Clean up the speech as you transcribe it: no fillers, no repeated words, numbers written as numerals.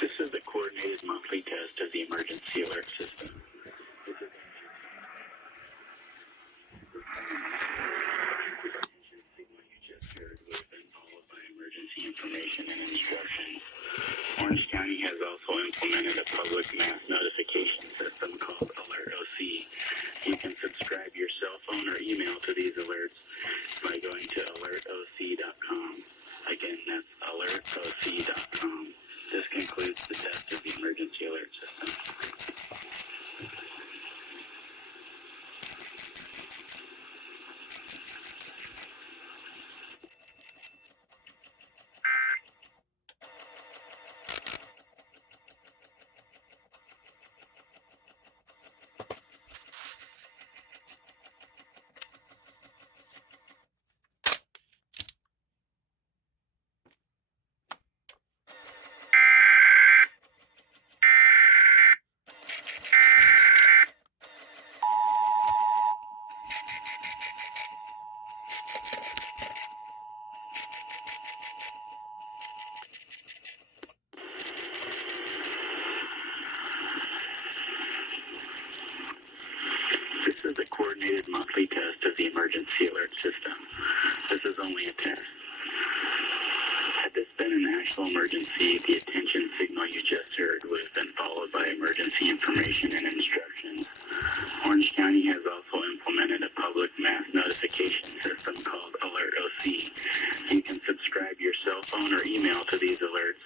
This is the coordinated monthly test of the emergency alert system. Signal you just heard would have been followed by emergency information and instructions. Orange County has also implemented a public mass notification system called Alert OC. You can subscribe your cell phone or email to these alerts by going to alertoc.com. Again, that's alertoc.com. This concludes the test of the emergency alert system. This is a coordinated monthly test of the emergency alert system. This is only a test. Had this been an actual emergency, the attention signal you just heard would have been followed by emergency information and instructions. Orange County has also implemented a public mass notification system called Alert OC. You can subscribe your cell phone or email to these alerts